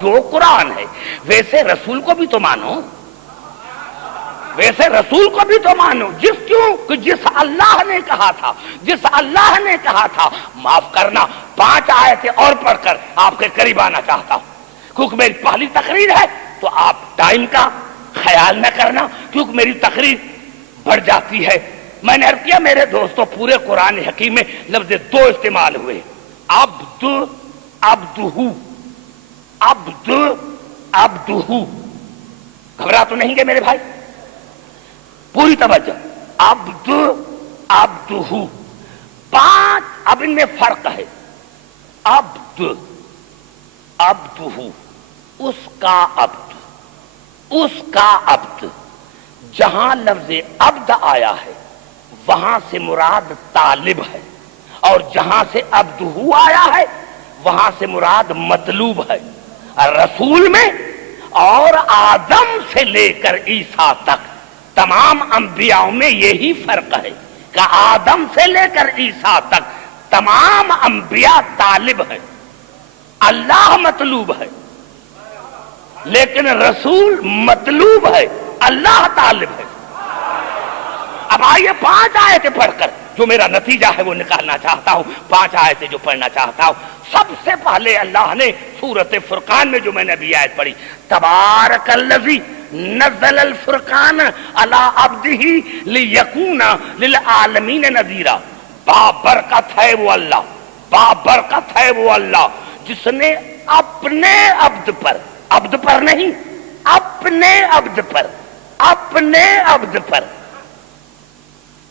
جو قرآن ہے ویسے رسول کو بھی تو مانو، ویسے رسول کو بھی تو مانو، جس اللہ نے کہا تھا، جس اللہ نے کہا تھا معاف کرنا 5 آیتیں اور پڑھ کر آپ کے قریب آنا چاہتا ہوں، کیونکہ میری پہلی تقریر ہے تو آپ ٹائم کا خیال نہ کرنا، کیونکہ میری تقریر بڑھ جاتی ہے۔ میں نے عرض کیا میرے دوستوں، پورے قرآن حکیم میں لفظ 2 استعمال ہوئے، عبد، عبدہو، عبد، عبدہو۔ گھبرا تو نہیں گے میرے بھائی؟ پوری توجہ، عبد، عبدہو، 5۔ اب ان میں فرق ہے، عبد، عبدہو، اس کا عبد، اس کا عبد۔ جہاں لفظ عبد آیا ہے وہاں سے مراد طالب ہے، اور جہاں سے عبدہو آیا ہے وہاں سے مراد مطلوب ہے۔ رسول میں اور آدم سے لے کر عیسیٰ تک تمام انبیاء میں یہی فرق ہے کہ آدم سے لے کر عیسیٰ تک تمام انبیاء طالب ہیں، اللہ مطلوب ہے، لیکن رسول مطلوب ہے، اللہ طالب ہے۔ اب آئیے 5 آیتیں پڑھ کر جو میرا نتیجہ ہے وہ نکالنا چاہتا ہوں، 5 آیتیں جو پڑھنا چاہتا ہوں۔ سب سے پہلے اللہ نے سورۃ فرقان میں جو میں نے ابھی آیت پڑھی، تبارک الذی نزل الفرقان علی عبدہ لیکون للعالمین نذیرا۔ بابرکت ہے وہ اللہ، بابرکت ہے وہ اللہ جس نے اپنے عبد پر، عبد پر نہیں، اپنے عبد پر، اپنے عبد پر،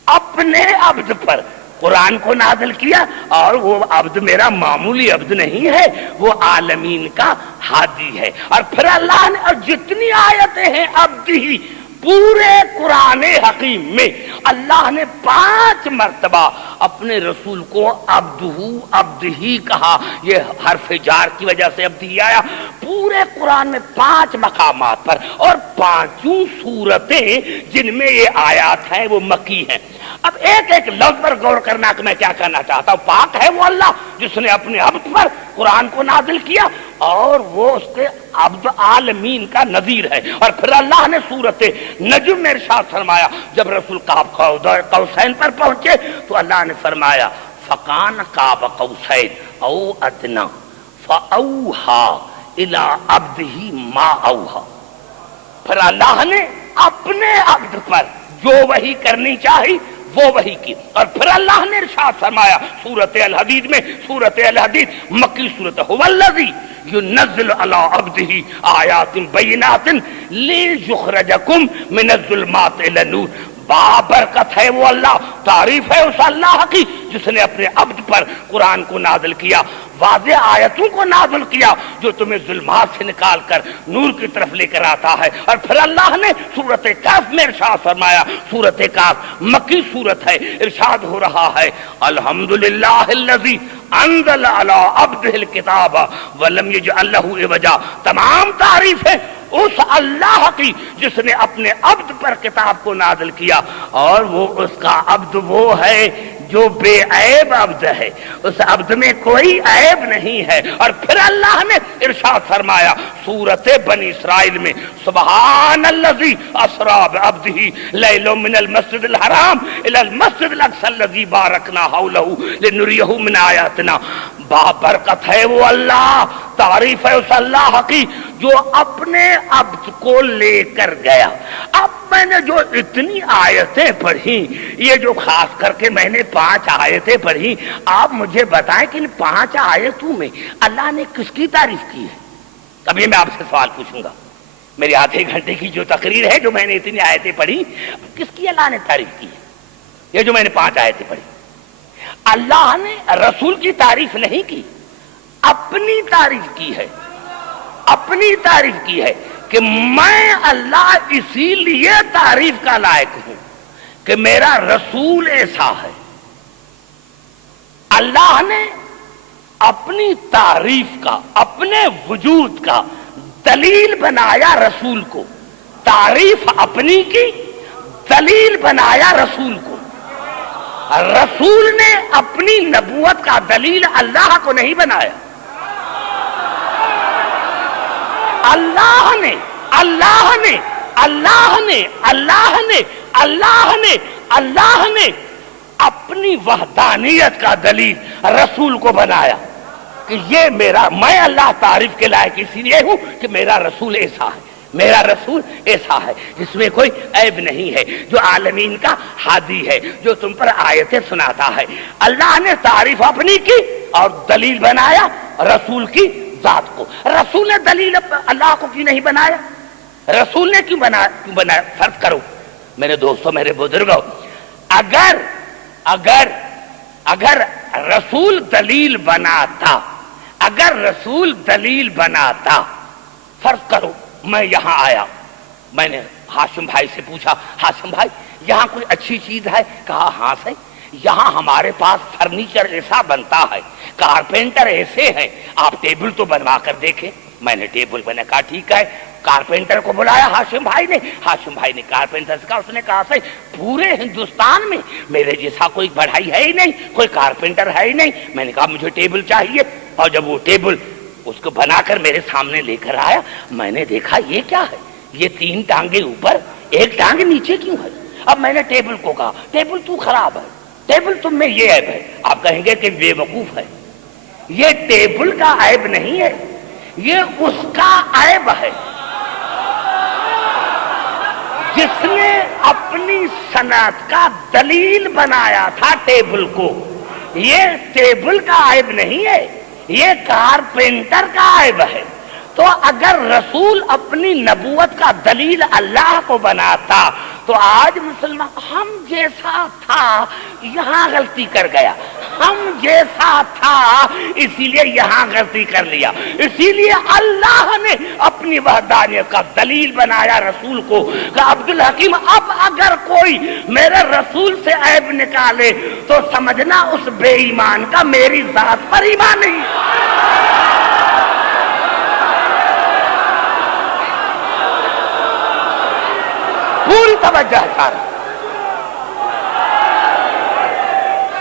اپنے عبد پر قرآن کو نازل کیا۔ اور وہ عبد میرا معمولی عبد نہیں ہے، وہ عالمین کا ہادی ہے۔ اور پھر اللہ نے، اور جتنی آیتیں ہیں عبد ہی، پورے قرآن حکیم میں اللہ نے 5 مرتبہ اپنے رسول کو عبدہو، عبد ہی کہا۔ یہ حرف جار کی وجہ سے عبد ہی آیا۔ پورے قرآن میں 5 مقامات پر، اور 5 سورتیں جن میں یہ آیات ہیں وہ مکی ہیں۔ اب ایک ایک لفظ پر غور کرنا کہ میں کیا کہنا چاہتا ہوں۔ پاک ہے وہ اللہ جس نے اپنے عبد پر قرآن کو نازل کیا، اور وہ اس کے عبد عالمین کا نذیر ہے۔ اور پھر اللہ نے سورۃ نجم میں ارشاد فرمایا، جب رسول قاب قوسین پر پہنچے تو اللہ نے فرمایا فکان قاب قوسین او ادنی فاوحی الی عبدہ ما اوحی۔ پھر اللہ نے اپنے عبد پر جو وحی کرنی چاہی وہ وحی کی۔ اور پھر اللہ نے ارشاد فرمایا سورۃ الحدید میں، سورۃ الحدید مکی سورۃ، هو الذی ينزل على عبده آیات بینات لیخرجکم من الظلمات الی النور۔ بابرکت ہے وہ اللہ، تعریف ہے اس اللہ کی جس نے اپنے عبد پر قرآن کو نازل کیا، واضح آیتوں کو نازل کیا جو تمہیں ظلمات سے نکال کر نور کی طرف لے کر آتا ہے۔ اور پھر اللہ نے سورۃ کہف میں ارشاد فرمایا، سورۃ کہف مکی سورت ہے، ارشاد ہو رہا ہے الحمدللہ الذی انزل علی عبدہ الکتاب ولم یجعل لہ عوجا۔ تمام تعریف ہے اس اللہ کی جس نے اپنے عبد پر کتاب کو نازل کیا، اور وہ اس کا عبد وہ ہے جو بے عیب عبد ہے، اس عبد میں کوئی عیب نہیں ہے۔ اور پھر اللہ نے ارشاد فرمایا سورۃ بنی اسرائیل میں، سبحان الذی اسری بعبدہ لیلا من المسجد الحرام الی المسجد الاقصی الذی بارکنا حولہ لنریہ من آیاتنا۔ بابرکت ہے وہ اللہ، تعریف ہے اس اللہ کی جو اپنے عبد کو لے کر گیا۔ اب میں نے جو اتنی آیتیں پڑھی، یہ جو خاص کر کے میں نے 5 آیتیں پڑھی، آپ مجھے بتائیں کہ ان 5 آیتوں میں اللہ نے کس کی تعریف کی ہے؟ ابھی میں آپ سے سوال پوچھوں گا، میری آدھے گھنٹے کی جو تقریر ہے، جو میں نے اتنی آیتیں پڑھی، کس کی اللہ نے تعریف کی ہے؟ یہ جو میں نے 5 آیتیں پڑھی، اللہ نے رسول کی تعریف نہیں کی، اپنی تعریف کی ہے، اپنی تعریف کی ہے کہ میں اللہ اسی لیے تعریف کا لائق ہوں کہ میرا رسول ایسا ہے۔ اللہ نے اپنی تعریف کا، اپنے وجود کا دلیل بنایا رسول کو، تعریف اپنی کی، دلیل بنایا رسول کو۔ رسول نے اپنی نبوت کا دلیل اللہ کو نہیں بنایا، اللہ نے اللہ نے اللہ نے اللہ نے اللہ نے اللہ نے اپنی وحدانیت کا دلیل رسول کو بنایا کہ یہ میرا، میں اللہ تعریف کے لائق اسی لیے ہوں کہ میرا رسول ایسا ہے، میرا رسول ایسا ہے جس میں کوئی عیب نہیں ہے، جو عالمین کا ہادی ہے، جو تم پر آیتیں سناتا ہے۔ اللہ نے تعریف اپنی کی اور دلیل بنایا رسول کی ذات کو۔ رسول نے دلیل اللہ کو کیوں نہیں بنایا؟ رسول نے کیوں بنایا؟ فرض کرو میرے دوستوں، میرے بزرگوں، اگر رسول دلیل بناتا، اگر رسول دلیل بناتا، فرض کرو میں یہاں آیا، میں نے ہاشم بھائی سے پوچھا، ہاشم بھائی یہاں کوئی اچھی چیز ہے؟ کہا ہاں سے، یہاں ہمارے پاس فرنیچر ایسا بنتا ہے، کارپینٹر ایسے ہیں، آپ ٹیبل تو بنوا کر دیکھیں۔ میں نے ٹیبل بنا، کہا ٹھیک ہے، کارپینٹر کو بلایا ہاشم بھائی نے کارپینٹر سے کہا، اس نے کہا سے پورے ہندوستان میں میرے جیسا کوئی بڑھائی ہے ہی نہیں، کوئی کارپینٹر ہے ہی نہیں۔ میں نے کہا مجھے ٹیبل چاہیے، اور جب وہ ٹیبل اس کو بنا کر میرے سامنے لے کر آیا، میں نے دیکھا یہ کیا ہے، یہ 3 ٹانگیں اوپر 1 ٹانگ نیچے کیوں ہے؟ اب میں نے ٹیبل کو کہا ٹیبل تو خراب ہے، ٹیبل تم میں یہ عیب ہے۔ آپ کہیں گے کہ بے وقوف ہے، یہ ٹیبل کا عیب نہیں ہے، یہ اس کا عیب ہے جس نے اپنی صنعت کا دلیل بنایا تھا ٹیبل کو۔ یہ ٹیبل کا عیب نہیں ہے، یہ کارپینٹر کا عیب ہے۔ تو اگر رسول اپنی نبوت کا دلیل اللہ کو بناتا تو آج مسلمان ہم جیسا تھا یہاں غلطی کر گیا، ہم جیسا تھا اسی لیے یہاں غلطی کر لیا، اسی لیے اللہ نے اپنی وحدانیت کا دلیل بنایا رسول کو کہ عبدالحکیم اب اگر کوئی میرے رسول سے عیب نکالے تو سمجھنا اس بے ایمان کا میری ذات پر ایمان نہیں۔ پوری توجہ ہے،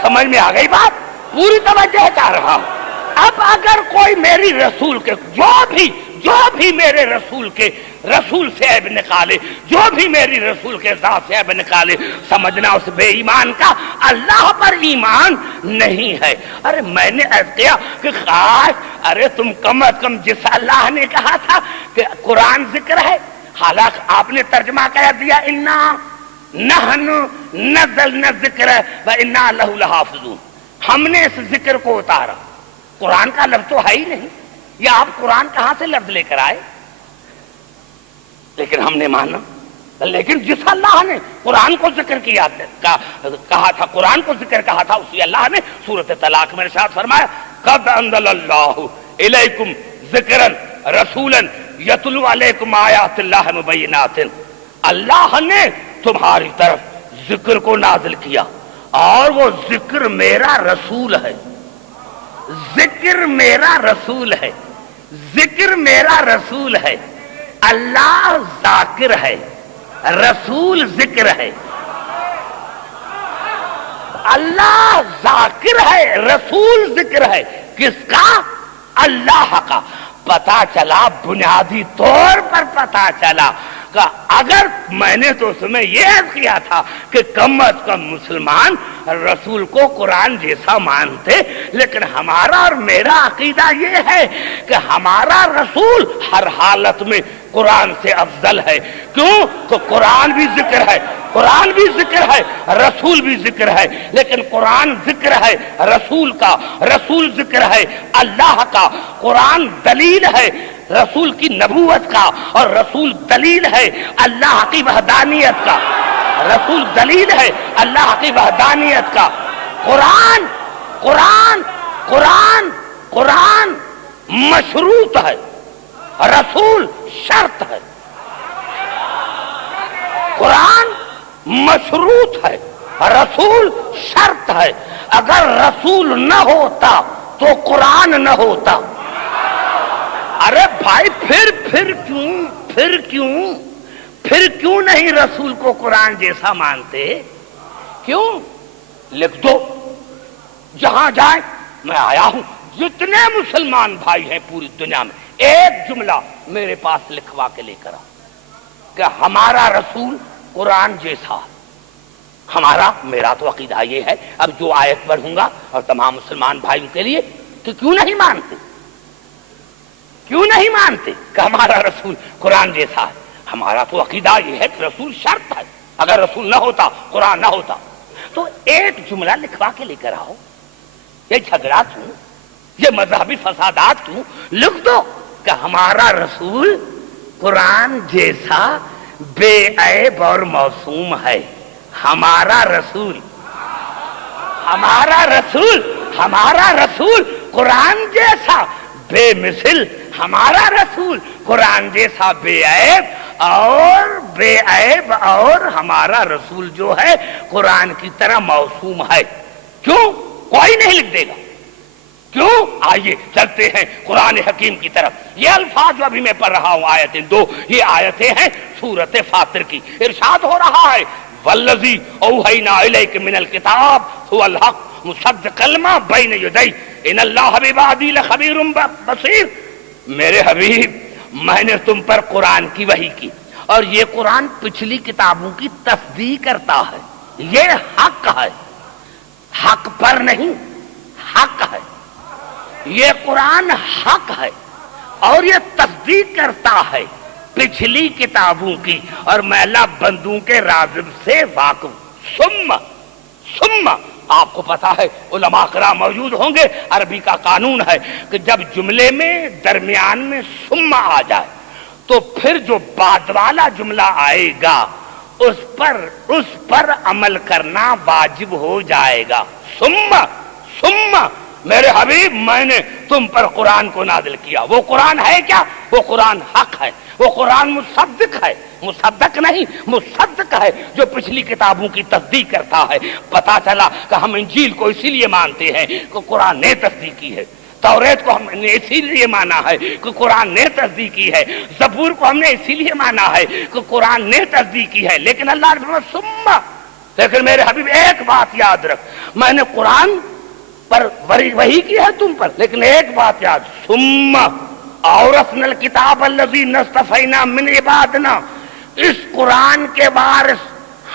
سمجھ میں آ گئی بات؟ پوری توجہ چاہ رہا ہوں۔ اب اگر کوئی میری رسول کے جو بھی میرے رسول سے عیب نکالے، جو بھی میری رسول کے ذات سے عیب نکالے، سمجھنا اس بے ایمان کا اللہ پر ایمان نہیں ہے۔ ارے میں نے عرض کیا کہ خاص، ارے تم کم از کم جس اللہ نے کہا تھا کہ قرآن ذکر ہے، حالانکہ آپ نے ترجمہ کہہ دیا انا نحن نزلنا الذکر وانا لہ لحافظون، ہم نے اس ذکر کو اتارا۔ قرآن کا لفظ تو ہے ہی نہیں، یا آپ قرآن کہاں سے لفظ لے کر آئے؟ لیکن ہم نے مانا۔ لیکن جس اللہ نے قرآن کو ذکر کیا کہا تھا، قرآن کو ذکر کہا تھا، اسی اللہ نے سورۃ طلاق میں ارشاد فرمایا قد انزل اللہ الیکم ذکرا رسولا یتلو علیکم آیات اللہ مبینات، اللہ نے تمہاری طرف ذکر کو نازل کیا اور وہ ذکر میرا رسول ہے، ذکر میرا رسول ہے، ذکر میرا رسول ہے۔ اللہ ذاکر ہے، رسول ذکر ہے۔ اللہ ذاکر ہے، رسول ذکر ہے، کس کا؟ اللہ کا۔ پتا چلا، بنیادی طور پر پتا چلا کہ اگر میں نے تو اس میں یہ عرض کیا تھا کہ کم از کم مسلمان رسول کو قرآن جیسا مانتے، لیکن ہمارا اور میرا عقیدہ یہ ہے کہ ہمارا رسول ہر حالت میں قرآن سے افضل ہے۔ کیوں؟ تو قرآن بھی ذکر ہے، قرآن بھی ذکر ہے، رسول بھی ذکر ہے، لیکن قرآن ذکر ہے رسول کا، رسول ذکر ہے اللہ کا، قرآن دلیل ہے رسول کی نبوت کا، اور رسول دلیل ہے اللہ کی وحدانیت کا، رسول دلیل ہے اللہ کی وحدانیت کا۔ قرآن قرآن قرآن قرآن مشروط ہے، رسول شرط ہے۔ قرآن مشروط ہے، رسول شرط ہے۔ اگر رسول نہ ہوتا تو قرآن نہ ہوتا۔ ارے بھائی پھر کیوں نہیں رسول کو قرآن جیسا مانتے؟ کیوں؟ لکھ دو، جہاں جائیں میں آیا ہوں، جتنے مسلمان بھائی ہیں پوری دنیا میں ایک جملہ میرے پاس لکھوا کے لے کر آؤ کہ ہمارا رسول قرآن جیسا. ہمارا میرا تو عقیدہ یہ ہے، اب جو آیت پڑھوں گا اور تمام مسلمان بھائیوں کے لیے کہ کیوں نہیں مانتے کہ ہمارا رسول قرآن جیسا ہے. ہمارا تو عقیدہ یہ ہے کہ رسول شرط ہے، اگر رسول نہ ہوتا قرآن نہ ہوتا. تو ایک جملہ لکھوا کے لے کر آؤ. یہ جھگڑا کیوں، یہ مذہبی فسادات کیوں؟ لکھ دو کہ ہمارا رسول قرآن جیسا بے عیب اور معصوم ہے. ہمارا رسول قرآن جیسا بے مثل، ہمارا رسول قرآن جیسا بے عیب اور ہمارا رسول جو ہے قرآن کی طرح معصوم ہے. کیوں کوئی نہیں لکھ دے گا؟ کیوں؟ آئیے چلتے ہیں قرآن حکیم کی طرف. یہ الفاظ جو ابھی میں پڑھ رہا ہوں آیتیں 2، یہ آیتیں ہیں سورۃ فاطر کی. ارشاد ہو رہا ہے والذی اوحینا الیک من الکتاب هو الحق مصدقا لما بین یدیہ ان اللہ بعبادہ لخبیر بصیر. میرے حبیب، میں نے تم پر قرآن کی وحی کی اور یہ قرآن پچھلی کتابوں کی تصدیق کرتا ہے. یہ حق ہے، حق پر نہیں، حق ہے. یہ قرآن حق ہے اور یہ تصدیق کرتا ہے پچھلی کتابوں کی، اور میں اللہ بندوں کے رازق سے واقف. ثم آپ کو پتا ہے علماء کرام موجود ہوں گے، عربی کا قانون ہے کہ جب جملے میں درمیان میں ثم آ جائے تو پھر جو بعد والا جملہ آئے گا اس پر عمل کرنا واجب ہو جائے گا. ثم میرے حبیب، میں نے تم پر قرآن کو نازل کیا. وہ قرآن ہے کیا؟ وہ قرآن حق ہے، وہ قرآن مصدق ہے، مصدق نہیں مصدق ہے، جو پچھلی کتابوں کی تصدیق کرتا ہے. پتا چلا کہ ہم انجیل کو اسی لیے مانتے ہیں کہ قرآن نے تصدیق کی ہے، توریت کو ہم نے اسی لیے مانا ہے کہ قرآن نے تصدیق کی ہے، زبور کو ہم نے اسی لیے مانا ہے کہ قرآن نے تصدیق کی ہے. لیکن اللہ نے فرمایا ثم. لیکن میرے حبیب ایک بات یاد رکھ، میں نے قرآن پر وحی کی ہے تم پر، لیکن ایک بات یاد، ثم اورثنا الکتاب الذی اصطفینا من عبادنا. اس قرآن کے وارث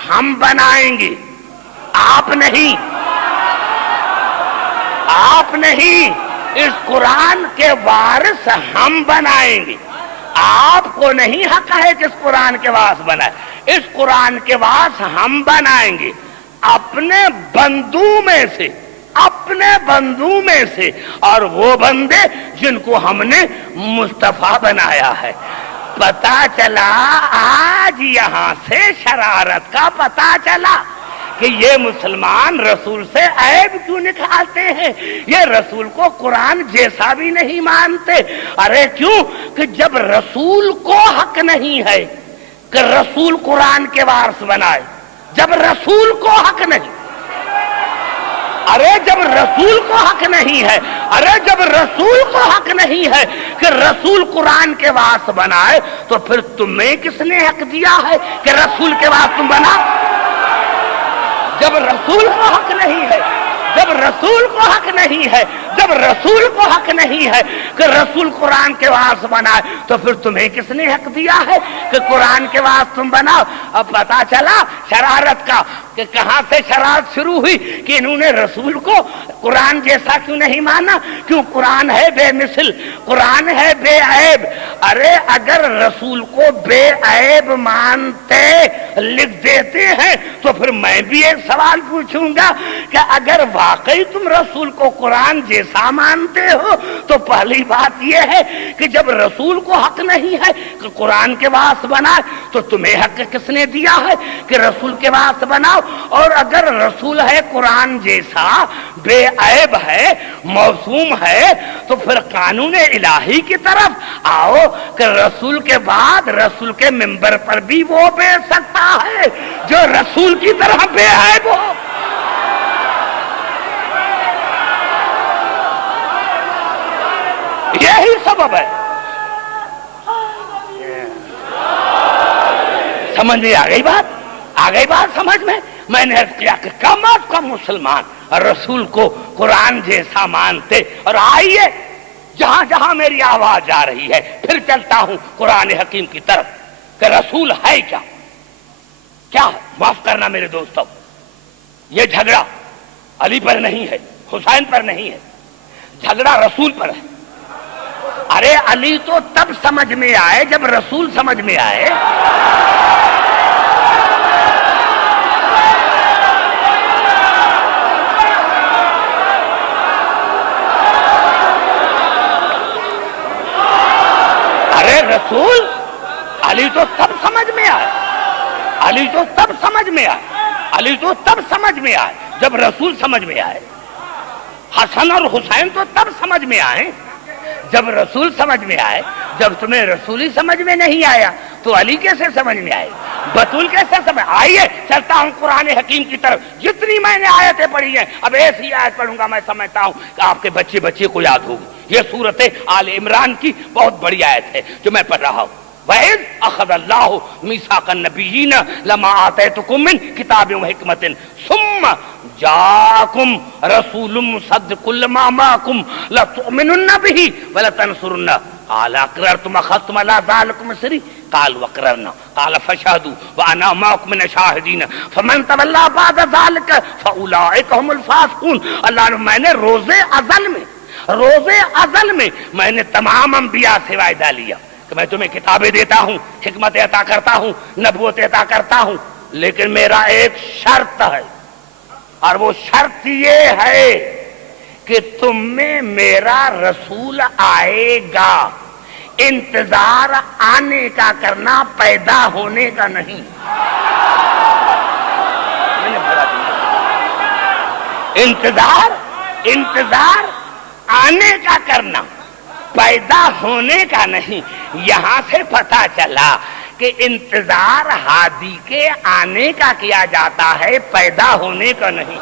ہم بنائیں گے، آپ نہیں. اس قرآن کے وارث ہم بنائیں گے. آپ کو نہیں حق ہے کہ اس قرآن کے وارث بنائے. اس قرآن کے وارث ہم بنائیں گے اپنے بندوں میں سے اور وہ بندے جن کو ہم نے مصطفیٰ بنایا ہے. پتا چلا آج یہاں سے شرارت کا پتا چلا کہ یہ مسلمان رسول سے عیب کیوں نکالتے ہیں، یہ رسول کو قرآن جیسا بھی نہیں مانتے. ارے کیوں؟ کہ جب رسول کو حق نہیں ہے کہ رسول قرآن کے وارث بنائے، جب رسول کو حق نہیں، جب رسول کو حق نہیں ہے کہ رسول قرآن کے وارث بنائے، تو پھر تمہیں کس نے حق دیا ہے کہ رسول کے وارث تم بنا؟ جب رسول کو حق نہیں ہے کہ رسول قرآن کے وارث بنائے، تو پھر تمہیں کس نے حق دیا ہے کہ قرآن کے وارث تم بناؤ؟ اب پتا چلا شرارت کا کہ کہاں سے شرارت شروع ہوئی کہ انہوں نے رسول کو قرآن جیسا کیوں نہیں مانا. کیوں؟ قرآن ہے بے مثل، قرآن ہے بے عیب. ارے اگر رسول کو بے عیب مانتے لکھ دیتے ہیں تو پھر میں بھی ایک سوال پوچھوں گا کہ اگر واقعی تم رسول کو قرآن جیسا مانتے ہو تو پہلی بات یہ ہے کہ جب رسول کو حق نہیں ہے کہ قرآن کے وارث بنائے تو تمہیں حق کس نے دیا ہے کہ رسول کے وارث بناؤ؟ اور اگر رسول ہے قرآن جیسا بے عیب ہے معصوم ہے تو پھر قانون الہی کی طرف آؤ کہ رسول کے بعد رسول کے منبر پر بھی وہ بیٹھ سکتا ہے جو رسول کی طرح بے عیب ہو. یہی سبب ہے. سمجھ میں آ گئی بات سمجھ میں نے عرض کیا کہ کم از کم مسلمان رسول کو قرآن جیسا مانتے. اور آئیے جہاں جہاں میری آواز جا رہی ہے پھر چلتا ہوں قرآن حکیم کی طرف کہ رسول ہے کیا کیا ہے؟ معاف کرنا میرے دوستوں، یہ جھگڑا علی پر نہیں ہے، حسین پر نہیں ہے، جھگڑا رسول پر ہے۔ ارے علی تو تب سمجھ میں آئے جب رسول سمجھ میں آئے۔ ارے رسول علی تو تب سمجھ میں آئے، علی تو تب سمجھ میں آئے، علی تو تب سمجھ میں آئے جب رسول سمجھ میں آئے۔ حسن اور حسین تو تب سمجھ میں آئے جب رسول سمجھ میں آئے۔ جب تمہیں رسول ہی سمجھ میں نہیں آیا تو علی کیسے سمجھ میں آئے، بطول کیسے سمجھ؟ آئیے چلتا ہوں قرآن حکیم کی طرف، جتنی میں نے آیتیں پڑھی ہیں اب ایسی آیت پڑھوں گا میں سمجھتا ہوں کہ آپ کے بچے کو یاد ہوگی۔ یہ سورت آل عمران کی بہت بڑی آیت ہے جو میں پڑھ رہا ہوں۔ وَإِذْ أَخَذَ اللَّهُ مِيثَاقَ النَّبِيِّينَ لَمَا آتَيْتُكُم مِّن كِتَابٍ وَحِكْمَةٍ ثُمَّ جَاءَكُمْ رَسُولٌ مُصَدِّقٌ لِّمَا مَعَكُمْ لَتُؤْمِنُنَّ بِهِ وَلَتَنصُرُنَّهُ قال أقررتم أخذتم على ذلكم إصري قال وأقررنا قال فاشهدوا وأنا معكم من الشاهدين فمن تولى بعد ذلك فأولئك هم الفاسقون۔ اللہ نے میں نے روز ازل میں میں نے تمام انبیاء سے وعدہ لیا کہ میں تمہیں کتابیں دیتا ہوں، حکمت عطا کرتا ہوں، نبوت عطا کرتا ہوں، لیکن میرا ایک شرط ہے، اور وہ شرط یہ ہے کہ تم میں میرا رسول آئے گا، انتظار آنے کا کرنا، پیدا ہونے کا نہیں۔ انتظار آنے کا کرنا، پیدا ہونے کا نہیں۔ یہاں سے پتہ چلا کہ انتظار ہادی کے آنے کا کیا جاتا ہے، پیدا ہونے کا نہیں۔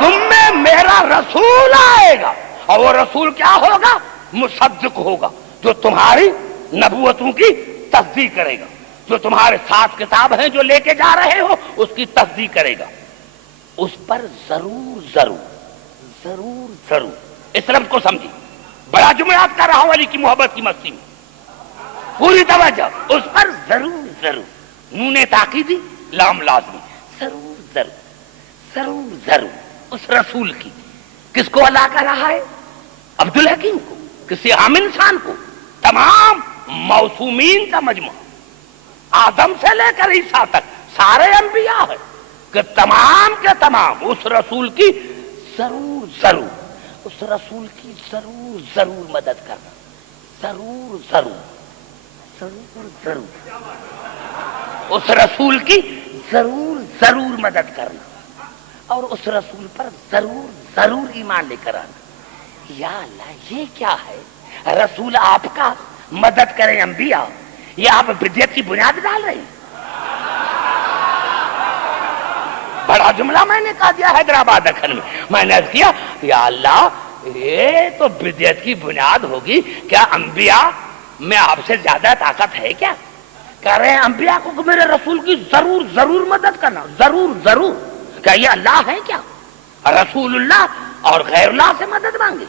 تم میں میرا رسول آئے گا، اور وہ رسول کیا ہوگا؟ مصدق ہوگا، جو تمہاری نبوتوں کی تصدیق کرے گا، جو تمہارے ساتھ کتاب ہیں جو لے کے جا رہے ہو اس کی تصدیق کرے گا۔ اس پر ضرور اس لفظ کو سمجھی، بڑا جمعات کر رہا ہوں علی کی محبت کی مستی میں، پوری توجہ۔ اس پر ضرور نون تاکیدی لام لازمی، ضرور اس رسول کی۔ کس کو اللہ کر رہا ہے؟ عبدالحکیم کو، کسی عام انسان کو، تمام موسومین کا مجموعہ، آدم سے لے کر عیسیٰ تک سارے انبیاء ہیں کہ تمام کے تمام اس رسول کی اس رسول کی ضرور مدد کرنا، ضرور اس رسول کی ضرور مدد کرنا، اور اس رسول پر ضرور ایمان لے کر آنا۔ یا اللہ یہ کیا ہے؟ رسول آپ کا مدد کریں انبیاء، یہ آپ بدعت کی بنیاد ڈال رہے ہیں۔ بڑا جملہ میں نے کہا دیا حیدرآباد دکن میں نے کیا یا اللہ یہ تو بدعت کی بنیاد ہوگی، کیا انبیاء میں آپ سے زیادہ طاقت ہے کیا؟ کہہ رہے ہیں انبیاء کو کہ میرے رسول کی ضرور مدد کرنا، ضرور کیا یہ اللہ ہے کیا؟ رسول اللہ اور غیر اللہ سے مدد مانگے؟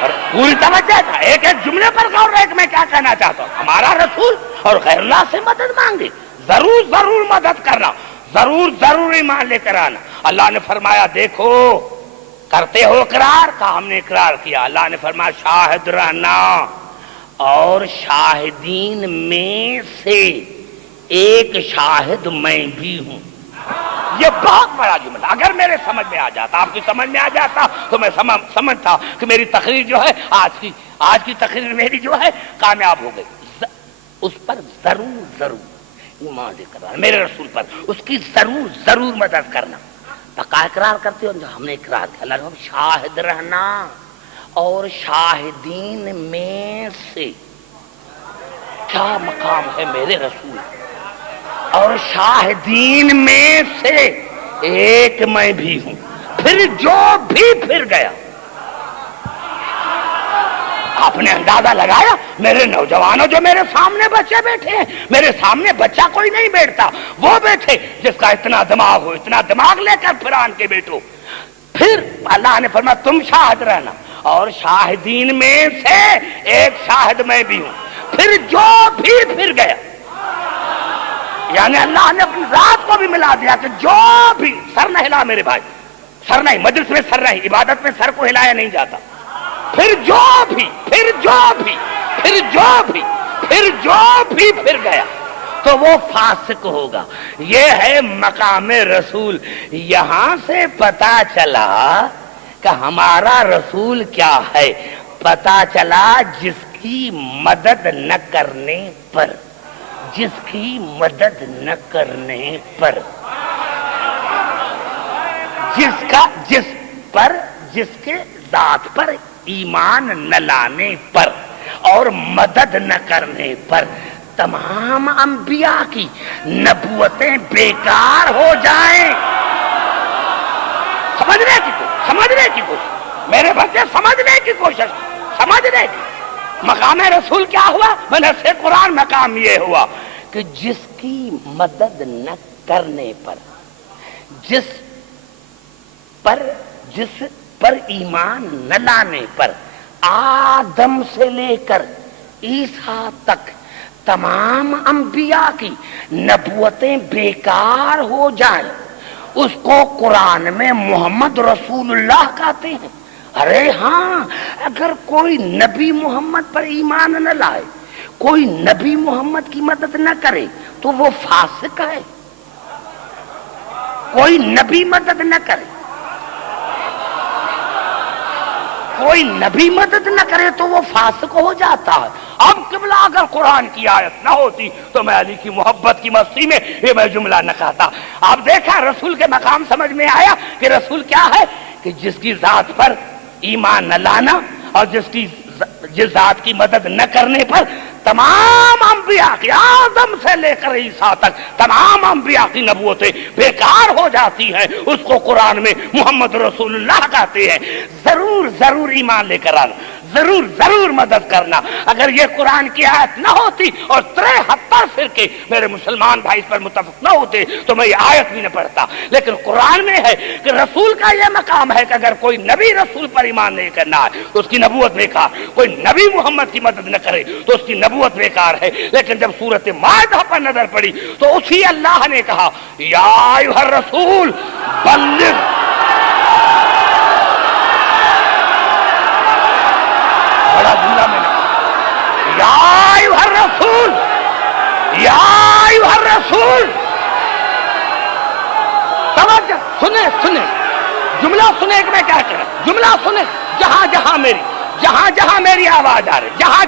اور پوری توجہ تھا ایک جملے پر غور رہے کہ میں کیا کہنا چاہتا ہوں۔ ہمارا رسول اور غیر اللہ سے مدد مانگے، ضرور مدد کرنا، ضرور ایمان لے کر آنا۔ اللہ نے فرمایا دیکھو کرتے ہو اقرار؟ کہا ہم نے اقرار کیا۔ اللہ نے فرمایا شاہد رہنا، اور شاہدین میں سے ایک شاہد میں بھی ہوں۔ یہ بہت بڑا جملہ اگر میرے سمجھ میں آ جاتا، آپ کی سمجھ میں آ جاتا تو میں سمجھتا کہ میری تقریر جو ہے آج کی تقریر میری جو ہے کامیاب ہو گئی۔ اس پر ضرور ایمان لے کر میرے رسول پر اس کی ضرور مدد کرنا۔ پکا اقرار کرتے ہو؟ ہم نے اقرار کیا۔ اللہ نے شاہد رہنا اور شاہدین میں سے، کیا مقام ہے میرے رسول، اور شاہدین میں سے ایک میں بھی ہوں۔ پھر جو بھی پھر گیا، آپ نے اندازہ لگایا میرے نوجوانوں جو میرے سامنے بچے بیٹھے ہیں، میرے سامنے بچہ کوئی نہیں بیٹھتا، وہ بیٹھے جس کا اتنا دماغ ہو، اتنا دماغ لے کر پھر آن کے بیٹھو۔ پھر اللہ نے فرمایا تم شاہد رہنا، اور شاہدین میں سے ایک شاہد میں بھی ہوں۔ پھر جو بھی پھر گیا، یعنی اللہ نے اپنی ذات کو بھی ملا دیا کہ جو بھی، سر نہ ہلا میرے بھائی، سر نہیں، مجلس میں سر نہیں، عبادت میں سر کو ہلایا نہیں جاتا۔ پھر جو بھی پھر جو بھی پھر جو بھی پھر جو بھی پھر گیا تو وہ فاسق ہوگا۔ یہ ہے مقام رسول۔ یہاں سے پتا چلا کہ ہمارا رسول کیا ہے، پتا چلا جس کی مدد نہ کرنے پر، جس کی مدد نہ کرنے پر، جس کے ذات پر ایمان نہ لانے پر اور مدد نہ کرنے پر تمام انبیاء کی نبوتیں بیکار ہو جائیں۔ سمجھنے کی کوشش میرے بچے، سمجھنے کی کوشش، سمجھنے کی۔ مقام رسول کیا ہوا؟ بنص قرآن مقام یہ ہوا کہ جس کی مدد نہ کرنے پر، جس پر ایمان نہ لانے پر آدم سے لے کر عیسیٰ تک تمام انبیاء کی نبوتیں بیکار ہو جائیں، اس کو قرآن میں محمد رسول اللہ کہتے ہیں۔ ارے ہاں، اگر کوئی نبی محمد پر ایمان نہ لائے، کوئی نبی محمد کی مدد نہ کرے تو وہ فاسق ہے۔ کوئی نبی مدد نہ کرے، کوئی نبی مدد نہ کرے تو وہ فاسق ہو جاتا ہے۔ اب قبلہ اگر قرآن کی آیت نہ ہوتی تو میں علی کی محبت کی مستی میں یہ میں جملہ نہ کہتا۔ آپ دیکھا رسول کے مقام سمجھ میں آیا کہ رسول کیا ہے؟ کہ جس کی ذات پر ایمان نہ لانا اور جس ذات کی مدد نہ کرنے پر تمام انبیاء کی، آدم سے لے کر عیسیٰ تک تمام انبیاء کی نبوتیں بیکار ہو جاتی ہیں، اس کو قرآن میں محمد رسول اللہ کہتے ہیں۔ ضرور ضرور ایمان لے کر آنا، ضرور ضرور مدد کرنا۔ اگر یہ قرآن کی آیت نہ ہوتی اور 73 فرقے میرے مسلمان بھائی اس پر متفق نہ ہوتے تو میں یہ آیت بھی نہ پڑھتا۔ لیکن قرآن میں ہے کہ رسول کا یہ مقام ہے کہ اگر کوئی نبی رسول پر ایمان نہیں کرنا ہے تو اس کی نبوت بیکار، کوئی نبی محمد کی مدد نہ کرے تو اس کی نبوت بیکار ہے۔ لیکن جب سورۃ مائدہ پر نظر پڑی تو اسی اللہ نے کہا یا ایھا الرسول بلغ، بڑا جملہ میں نے یا ایھا الرسول، یا ایھا الرسول، توجہ سنیں جملہ سنیں کہ میں کیا کہہ رہا ہوں، جملہ سنیں، جہاں جہاں میری آواز آ رہی، جہاں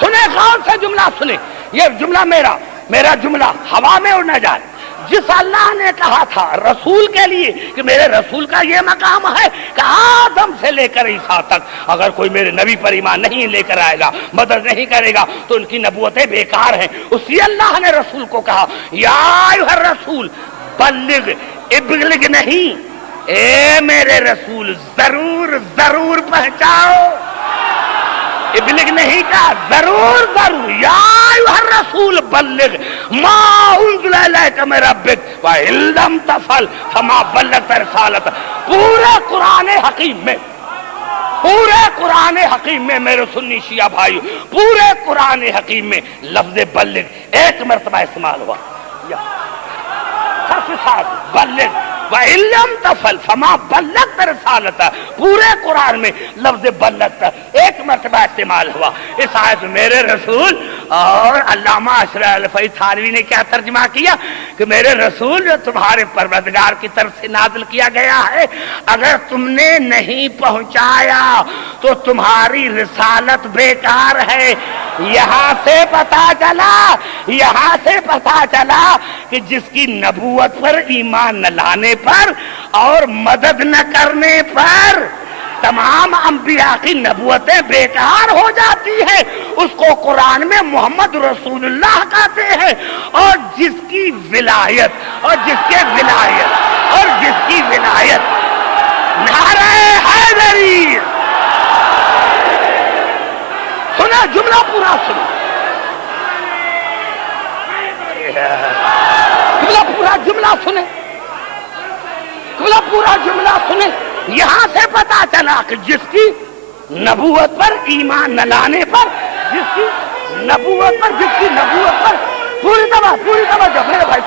سنیں، غور سے جملہ سنیں۔ یہ جملہ میرا جملہ ہوا میں اڑ نہ جائے۔ جس اللہ نے کہا تھا رسول کے لیے کہ میرے رسول کا یہ مقام ہے کہ آدم سے لے کر عیسیٰ تک اگر کوئی میرے نبی پر ایمان نہیں لے کر آئے گا، مدد نہیں کرے گا تو ان کی نبوتیں بیکار ہیں، اسی اللہ نے رسول کو کہا یا ایھا الرسول بلغ، ابلغ نہیں، اے میرے رسول ضرور ضرور پہنچاؤ، ابلغ نہیں کہا، ضرور ضرور، یا ایھا الرسول بلغ ما انزل الیک من ربک وان لم تفعل فما بلغت رسالتہ۔ پورے قرآن حکیم میں میرے سنی شیعہ بھائی، پورے قرآن حکیم میں لفظ بلغ ایک مرتبہ استعمال ہوا، بلغ وَإِن لَّمْ تَفْعَلْ فَمَا بَلَّغْتَ رِسَالَتَهُ، پورے قرآن میں لفظ بلغت ایک مرتبہ استعمال ہوا۔ اس آیت میں میرے رسول، اور علامہ اشرف الفی تھانوی نے کیا ترجمہ کیا کہ میرے رسول جو تمہارے پروردگار کی طرف سے نازل کیا گیا ہے، اگر تم نے نہیں پہنچایا تو تمہاری رسالت بیکار ہے۔ یہاں سے پتا چلا کہ جس کی نبوت پر ایمان نہ لانے پر اور مدد نہ کرنے پر تمام انبیاء کی نبوتیں بیکار ہو جاتی ہیں، اس کو قرآن میں محمد رسول اللہ کہتے ہیں۔ اور جس کی ولایت نعرہ حیدری، سنا جملہ پورا سنا، پورا جملہ سنے، یہاں سے پتا چلا کہ جس کی نبوت پر ایمان نہ لانے پر، جس کی نبوت پر پوری توجہ میرے بھائی،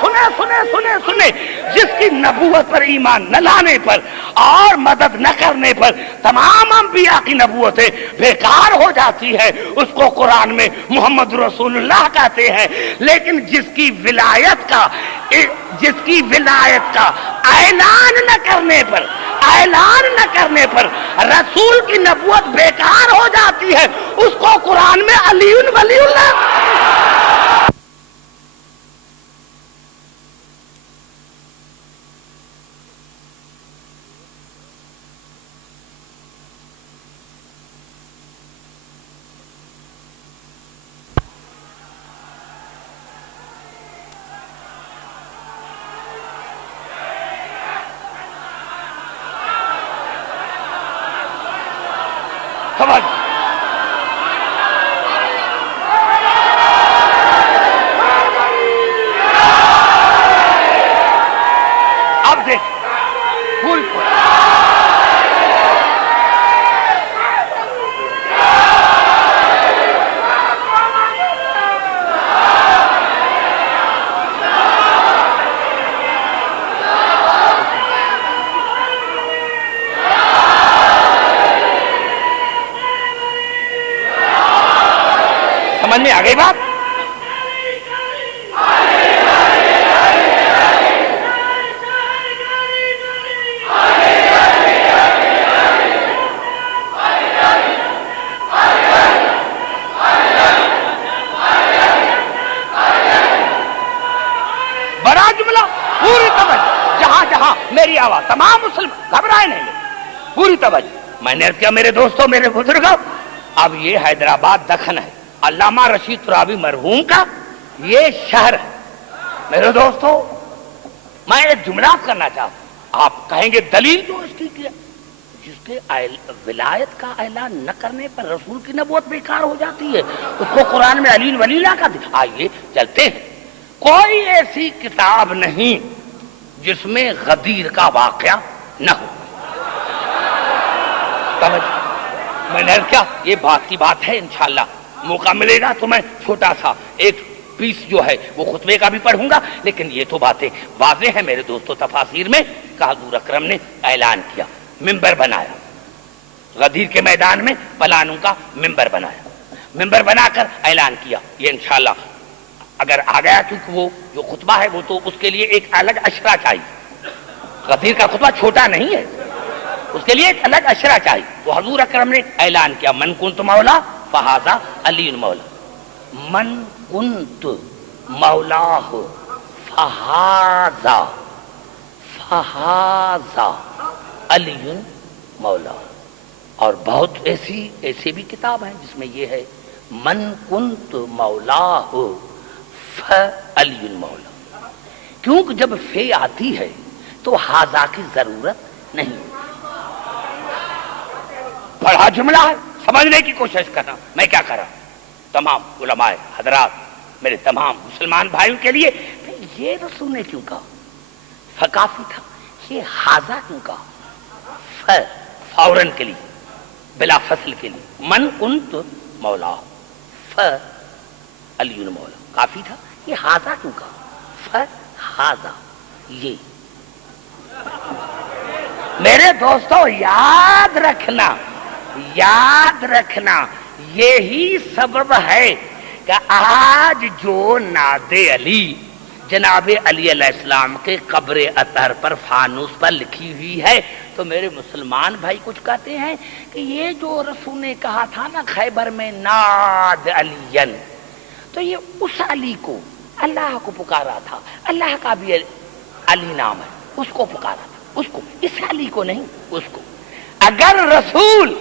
سنے جس کی نبوت پر ایمان نہ لانے پر اور مدد نہ کرنے پر تمام انبیاء کی نبوتیں بیکار ہو جاتی ہے، اس کو قرآن میں محمد رسول اللہ کہتے ہیں۔ لیکن جس کی ولایت کا اعلان نہ کرنے پر رسول کی نبوت بیکار ہو جاتی ہے، اس کو قرآن میں علی ولی اللہ۔ اب دیکھ سمجھ میں آ گئی بات؟ بڑا جملہ، پوری توجہ، جہاں میری آواز، تمام مسلمان گھبرائے نہیں، پوری توجہ۔ میں نے کیا میرے دوستوں، میرے بزرگوں، اب یہ حیدرآباد دکن ہے، علامہ رشید ترابی مرحوم کا یہ شہر ہے۔ میرے دوستو، میں ایک جملہ کرنا چاہتا ہوں، آپ کہیں گے دلیل جو اس کی کیا؟ جس کے ولایت کا اعلان نہ کرنے پر رسول کی نبوت بیکار ہو جاتی ہے، اس کو قرآن میں علی ولی اللہ کا دیا۔ آئیے چلتے ہیں۔ کوئی ایسی کتاب نہیں جس میں غدیر کا واقعہ نہ ہو۔ میں نے کیا یہ بات کی بات ہے، انشاءاللہ موقع ملے گا تو میں چھوٹا سا ایک پیس جو ہے وہ خطبے کا بھی پڑھوں گا، لیکن یہ تو باتیں واضح ہیں میرے دوستو۔ تفاسیر میں کہ حضور اکرم نے اعلان کیا، ممبر بنایا، غدیر کے میدان میں پلانوں کا ممبر بنایا، ممبر بنا کر اعلان کیا۔ یہ انشاءاللہ اگر آ گیا، کیونکہ وہ جو خطبہ ہے وہ تو اس کے لیے ایک الگ اشرا چاہیے، غدیر کا خطبہ چھوٹا نہیں ہے، اس کے لیے ایک الگ اشرا چاہیے۔ تو حضور اکرم نے اعلان کیا، من کنت مولا فہذا علی مولا، من کنت مولاہ فہذا علی مولا۔ اور بہت ایسی بھی کتاب ہیں جس میں یہ ہے، من کنت مولاہ فعلی مولا، کیونکہ جب فے آتی ہے تو ہاذا کی ضرورت نہیں۔ بڑا جملہ ہے، سمجھنے کی کوشش کرنا۔ میں کیا کر رہا ہوں؟ تمام علماء حضرات، میرے تمام مسلمان بھائیوں کے لیے یہ رسول نے کیوں کہا فکافی تھا، یہ ہاذا کیوں کہا فوراً کے لیے، بلا فصل کے لیے، من کنت مولا فعلی مولا کافی تھا، یہ ہاذا کیوں کہا فہذا۔ یہ میرے دوستو یاد رکھنا یہی سبب ہے کہ آج جو ناد علی جناب علی علیہ السلام کے قبر اطہر پر فانوس پر لکھی ہوئی ہے، تو میرے مسلمان بھائی کچھ کہتے ہیں کہ یہ جو رسول نے کہا تھا نا خیبر میں ناد علی، تو یہ اس علی کو اللہ کو پکارا تھا، اللہ کا بھی علی نام ہے، اس کو پکارا تھا، اس کو، اس علی کو نہیں، اس کو۔ اگر رسول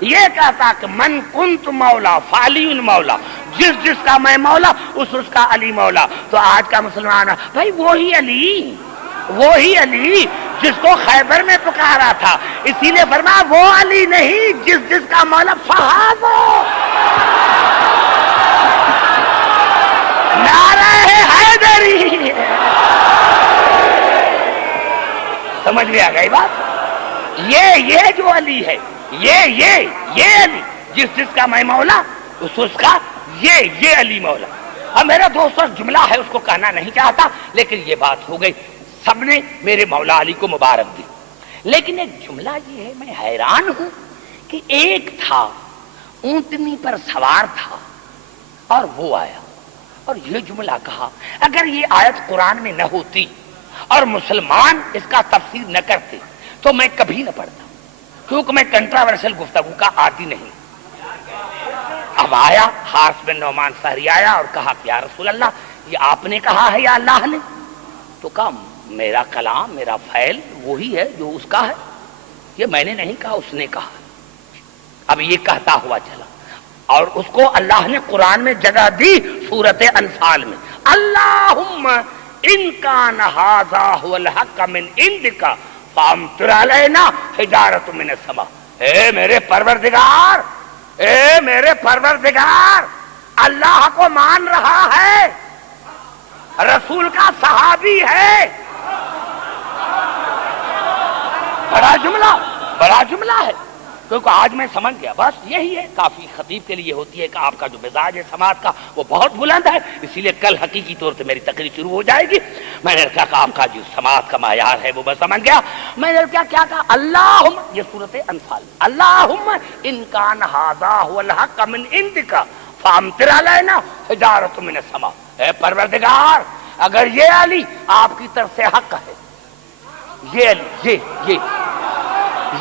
یہ کہتا کہ من کنت مولا فعلی مولا، جس کا میں مولا اس کا علی مولا، تو آج کا مسلمان بھائی وہی علی جس کو خیبر میں پکارا تھا، اسی لیے فرمایا وہ علی نہیں جس کا مولا فہذا۔ نعرہ حیدر میری ہے۔ سمجھ میں آ گئی بات؟ یہ جو علی ہے، یہ علی جس کا میں مولا، اس کا یہ علی مولا۔ اب میرا دوست جملہ ہے، اس کو کہنا نہیں چاہتا، لیکن یہ بات ہو گئی، سب نے میرے مولا علی کو مبارک دی۔ لیکن ایک جملہ یہ ہے، میں حیران ہوں کہ ایک تھا اونٹنی پر سوار تھا اور وہ آیا اور یہ جملہ کہا، اگر یہ آیت قرآن میں نہ ہوتی اور مسلمان اس کا تفسیر نہ کرتے تو میں کبھی نہ پڑھتا، کیونکہ میں کنٹراورشل گفتگو کا عادی نہیں۔ اب آیا حارث بن نعمان فہری آیا اور کہا کہ یا رسول اللہ، یہ آپ نے کہا ہے یا اللہ نے؟ تو کہا میرا کلام، میرا فعل وہی ہے جو اس کا ہے، یہ میں نے نہیں کہا، اس نے کہا۔ اب یہ کہتا ہوا چلا اور اس کو اللہ نے قرآن میں جگہ دی سورۃ انفال میں، اللہم ان کان ھذا ھو الحق من عندک فامطر علینا حجارۃ من السماء۔ اے میرے پروردگار، اے میرے پروردگار، اللہ کو مان رہا ہے، رسول کا صحابی ہے۔ بڑا جملہ ہے، کیونکہ آج میں سمجھ گیا، بس یہی ہے، کافی خطیب کے لیے ہوتی ہے کہ آپ کا جو مزاج ہے سماعت کا وہ بہت بلند ہے، اسی لیے کل حقیقی طور سے میری تقریر شروع ہو جائے گی۔ میں نے کہا کہ آپ کا جو سماعت کا معیار ہے وہ میں سمجھ گیا۔ میں نے کیا کہا، اللہم، یہ سورۃ انفال، اللہم ان کان ھذا ھو الحق من عندک فامطر علینا حجارۃ من السماء۔ اے پروردگار، اگر یہ علی آپ کی طرف سے حق ہے،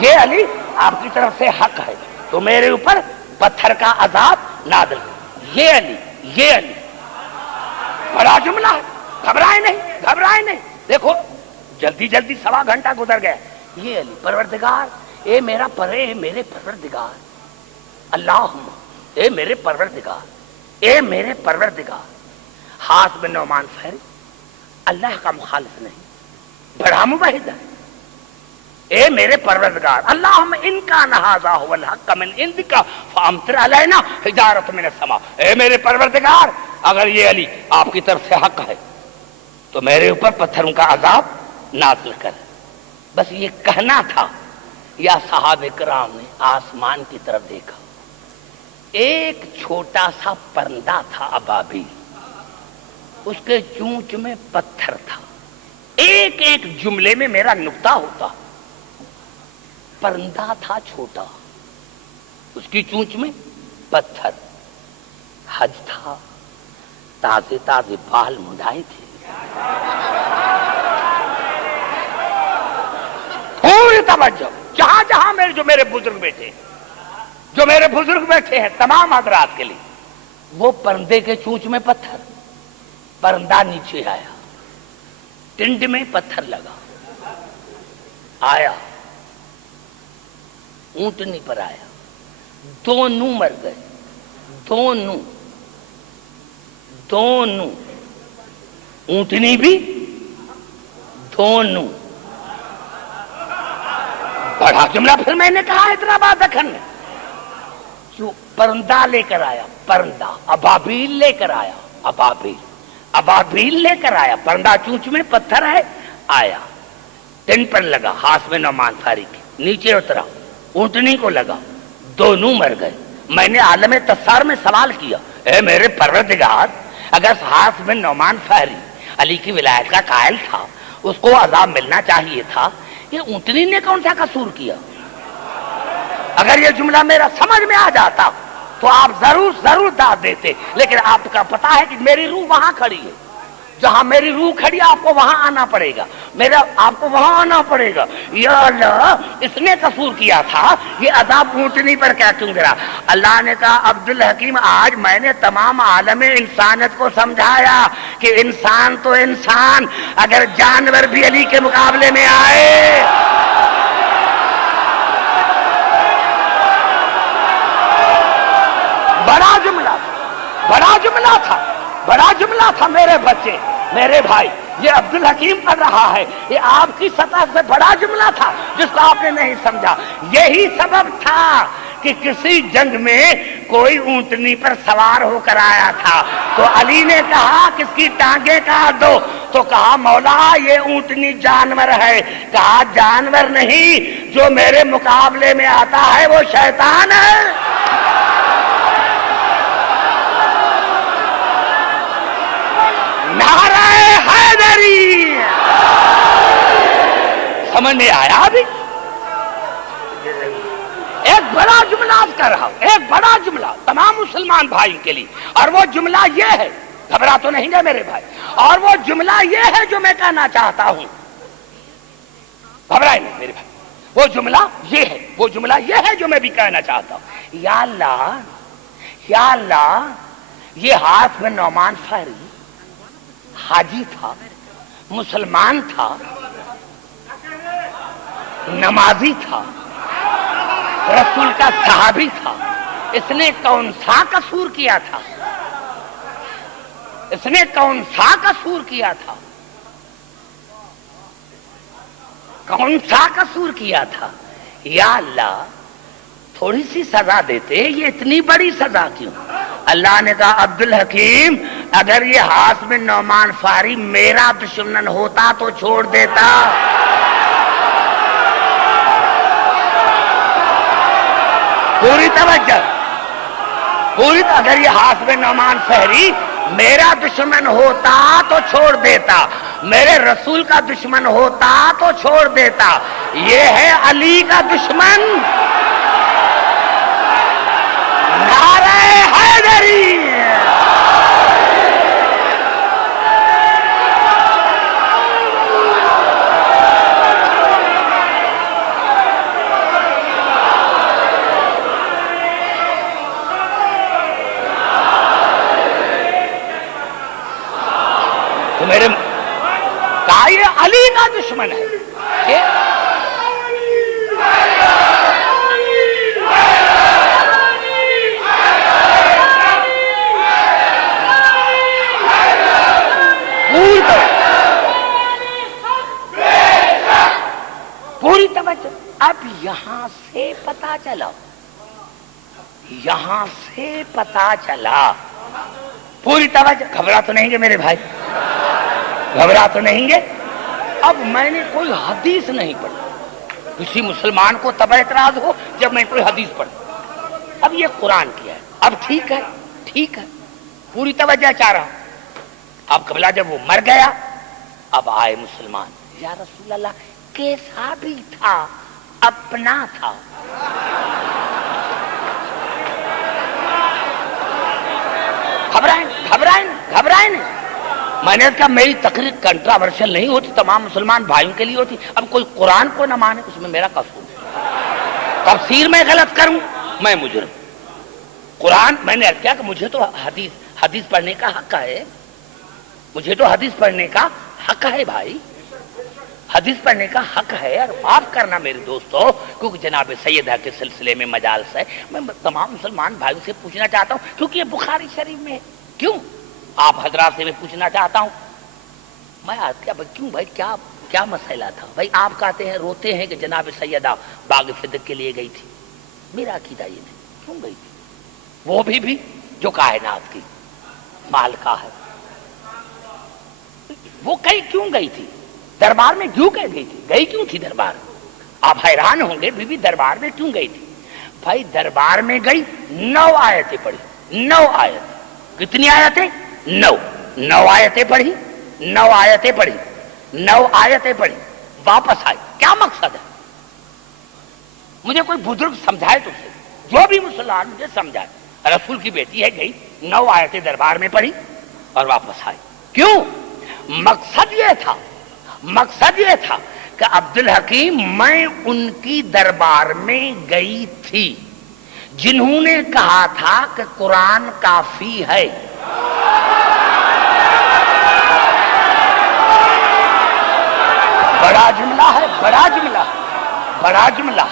یہ علی آپ کی طرف سے حق ہے تو میرے اوپر پتھر کا عذاب نازل کر۔ یہ علی بڑا جملہ ہے، گھبرائے نہیں۔ دیکھو جلدی سوا گھنٹہ گزر گیا۔ یہ علی، پروردگار، اے میرے پروردگار، اللہم، اے میرے پروردگار۔ حارث بن نعمان فہری اللہ کا مخالف نہیں، بڑا موحد ہے۔ اے میرے پروردگار، اللہم ان کان ھذا ھو الحق من عندک فامطر علینا حجارۃ من السماء۔ اے میرے پروردگار، اگر یہ علی آپ کی طرف سے حق ہے تو میرے اوپر پتھروں کا عذاب نازل کر۔ بس یہ کہنا تھا، یا صحابہ کرام نے آسمان کی طرف دیکھا، ایک چھوٹا سا پرندہ تھا ابابیل، اس کے چونچ میں پتھر تھا۔ ایک جملے میں میرا نقطہ ہوتا، پرندہ تھا چھوٹا، اس کی چونچ میں پتھر، حج تھا، تازے بال منڈائے تھے، پوری توجہ، جہاں میرے بزرگ بیٹھے ہیں تمام حضرات کے لیے، وہ پرندے کے چونچ میں پتھر، پرندہ نیچے آیا، ٹنڈ میں پتھر لگا، آیا اونٹنی پر آیا، دونوں مر گئے، دونوں، اونٹنی بھی، دونوں۔ بڑا جملہ، پھر میں نے کہا اتنا بات دکھن میں، جو پرندہ لے کر آیا، پرندہ ابابیل لے کر آیا، ابابیل لے کر آیا، پرندہ چونچ میں پتھر ہے، آیا ٹن پر لگا، حارث بن نعمان فہری کی، نیچے اترا، اونٹنی کو لگا، دونوں مر گئے۔ میں نے عالم تسار میں سوال کیا، اے میرے پروردگار، اگر حارث بن نعمان فہری علی کی ولایت کا قائل تھا، اس کو عذاب ملنا چاہیے تھا، یہ اونٹنی نے کون سا قصور کیا؟ اگر یہ جملہ میرا سمجھ میں آ جاتا تو آپ ضرور داد دیتے، لیکن آپ کا پتا ہے کہ میری روح وہاں کھڑی ہے، جہاں میری روح کھڑی، آپ کو وہاں آنا پڑے گا، آپ کو وہاں آنا پڑے گا۔ یا اللہ، اس نے قصور کیا تھا، یہ عذاب اونٹنی پر کیا کیوں گرا؟ اللہ نے کہا، عبدالحکیم، آج میں نے تمام عالم انسانیت کو سمجھایا کہ انسان تو انسان، اگر جانور بھی علی کے مقابلے میں آئے، بڑا جملہ تھا میرے بچے، میرے بھائی، یہ عبدالحکیم پڑھ رہا ہے، یہ آپ کی سطح سے بڑا جملہ تھا جس کو آپ نے نہیں سمجھا۔ یہی سبب تھا کہ کسی جنگ میں کوئی اونٹنی پر سوار ہو کر آیا تھا، تو علی نے کہا کس کی ٹانگیں کاٹ دو، تو کہا مولا یہ اونٹنی جانور ہے، کہا جانور نہیں، جو میرے مقابلے میں آتا ہے وہ شیطان ہے۔ نعرہ حیدری، سمجھ میں آیا ابھی؟ ایک بڑا جملہ کر رہا ہوں، ایک بڑا جملہ تمام مسلمان بھائی کے لیے، اور وہ جملہ یہ ہے، گھبرا تو نہیں گے میرے بھائی، اور وہ جملہ یہ ہے جو میں کہنا چاہتا ہوں، گھبرائے نہیں میرے بھائی، وہ جملہ یہ ہے، وہ جملہ یہ ہے جو میں بھی کہنا چاہتا ہوں۔ یا اللہ، یا اللہ، یہ ہاتھ میں نعمان فہری حاجی تھا، مسلمان تھا، نمازی تھا، رسول کا صحابی تھا، اس نے کون سا قصور کیا تھا؟ اس نے کون سا قصور کیا تھا؟ کون سا قصور کیا تھا؟ یا اللہ تھوڑی سی سزا دیتے، یہ اتنی بڑی سزا کیوں؟ اللہ نے کہا عبدالحکیم اگر یہ ہاتھ میں نعمان فہری میرا دشمن ہوتا تو چھوڑ دیتا۔ پوری توجہ، پوری، اگر یہ ہاتھ میں نعمان فہری میرا دشمن ہوتا تو چھوڑ دیتا، میرے رسول کا دشمن ہوتا تو چھوڑ دیتا، یہ ہے علی کا دشمن۔ نعرہ حیدری، تو میرے کہا یہ علی کا دشمن ہے کہ پوری توجہ۔ اب یہاں سے پتا چلا، یہاں سے پتا چلا، پوری توجہ، گھبرا تو نہیں گے میرے بھائی، گھبرا تو نہیں گے؟ اب میں نے کوئی حدیث نہیں پڑھی، کسی مسلمان کو تب اعتراض ہو جب میں کوئی حدیث پڑھ، اب یہ قرآن کیا ہے، اب ٹھیک ہے، ٹھیک ہے، پوری توجہ چاہ رہا ہوں۔ اب قبلہ جب وہ مر گیا، اب آئے مسلمان، یا رسول اللہ کیسا بھی تھا، اپنا تھا۔ گھبرائیں گھبرائیں گھبرائیں نہیں، میں نے کہا میری تقریر کنٹراورشل نہیں ہوتی، تمام مسلمان بھائیوں کے لیے ہوتی، اب کوئی قرآن کو نہ مانے اس میں میرا قصور، تفسیر میں غلط کروں میں مجرم، قرآن میں نے کیا کہ مجھے تو حدیث پڑھنے کا حق ہے، مجھے تو حدیث پڑھنے کا حق ہے بھائی، حدیث پڑھنے کا حق ہے، اور معاف کرنا میرے دوستو کیونکہ جناب سیدہ کے سلسلے میں مجالس ہے، میں تمام مسلمان بھائیوں سے پوچھنا چاہتا ہوں کیونکہ یہ بخاری شریف میں ہے، کیوں آپ حضرات سے میں پوچھنا چاہتا ہوں، میں کیوں بھائی کیا مسئلہ تھا بھائی؟ آپ کہتے ہیں روتے ہیں کہ جناب سیدہ باغ صدق کے لیے گئی تھی، میرا عقیدہ یہ نہیں، کیوں گئی تھی؟ وہ بھی جو کائنات کی مالکہ ہے، وہ کہیں کیوں گئی تھی؟ دربار میں کیوں گئی تھی؟ گئی کیوں تھی دربار؟ آپ حیران ہوں گے بی دربار میں کیوں گئی تھی؟ بھائی دربار میں گئی، 9 آیتیں پڑھی، 9 آیت، کتنی آیتیں؟ 9 آیتیں پڑھی، 9 آیتیں پڑھی، 9 آیتیں پڑھی، واپس آئی، کیا مقصد ہے؟ مجھے کوئی بزرگ سمجھائے تو سے، جو بھی مسلمان مجھے سمجھائے، رسول کی بیٹی ہے گئی، 9 آیتیں دربار میں پڑھی اور واپس آئی، کیوں؟ مقصد یہ تھا کہ عبدالحکیم میں ان کی دربار میں گئی تھی جنہوں نے کہا تھا کہ قرآن کافی ہے، بڑا جملہ ہے، بڑا جملہ، بڑا جملہ،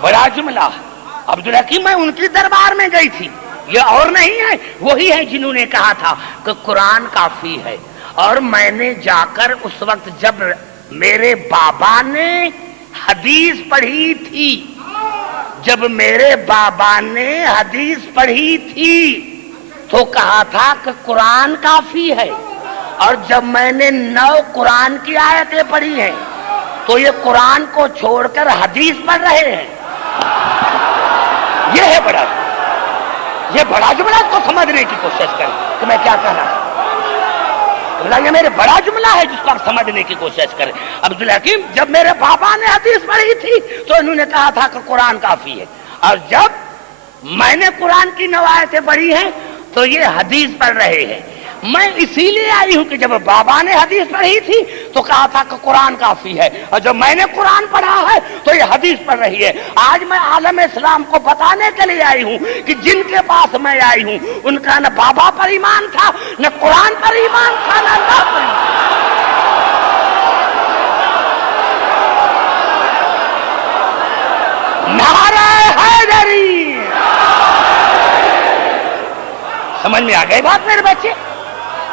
بڑا جملہ ہے۔ عبدالحکیم میں ان کی دربار میں گئی تھی، یہ اور نہیں ہے، وہی ہے جنہوں نے کہا تھا کہ قرآن کافی ہے، اور میں نے جا کر اس وقت جب میرے بابا نے حدیث پڑھی تھی، جب میرے بابا نے حدیث پڑھی تھی تو کہا تھا کہ قرآن کافی ہے، اور جب میں نے 9 قرآن کی آیتیں پڑھی ہیں تو یہ قرآن کو چھوڑ کر حدیث پڑھ رہے ہیں۔ یہ ہے بڑا، یہ بڑا جملہ کو سمجھنے کی کوشش کریں کہ میں کیا کہنا چاہتا ہوں۔ یہ میرے بڑا جملہ ہے جس کو آپ سمجھنے کی کوشش کریں۔ عبدالحکیم، جب میرے بابا نے حدیث پڑھی تھی تو انہوں نے کہا تھا کہ قرآن کافی ہے، اور جب میں نے قرآن کی 9 آیتیں پڑھی ہیں تو یہ حدیث پڑھ رہے ہیں۔ میں اسی لیے آئی ہوں کہ جب بابا نے حدیث پڑھی تھی تو کہا تھا کہ قرآن کافی ہے، اور جب میں نے قرآن پڑھا ہے تو یہ حدیث پڑھ رہی ہے۔ آج میں عالم اسلام کو بتانے کے لیے آئی ہوں کہ جن کے پاس میں آئی ہوں ان کا نہ بابا پر ایمان تھا، نہ قرآن پر ایمان تھا، نہ اللہ پر ایمان تھا۔ نعرہ حیدری! سمجھ میں آ گئی بات میرے بچے؟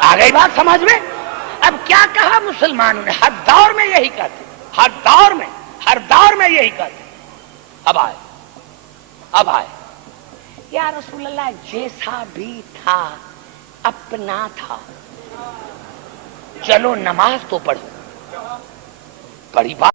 آ گئی بات سمجھ میں؟ اب کیا کہا مسلمانوں نے؟ ہر دور میں یہی کہتے، ہر دور میں یہی کہتے۔ اب آئے یا رسول اللہ، جیسا بھی تھا اپنا تھا، چلو نماز تو پڑھو۔ بڑی بات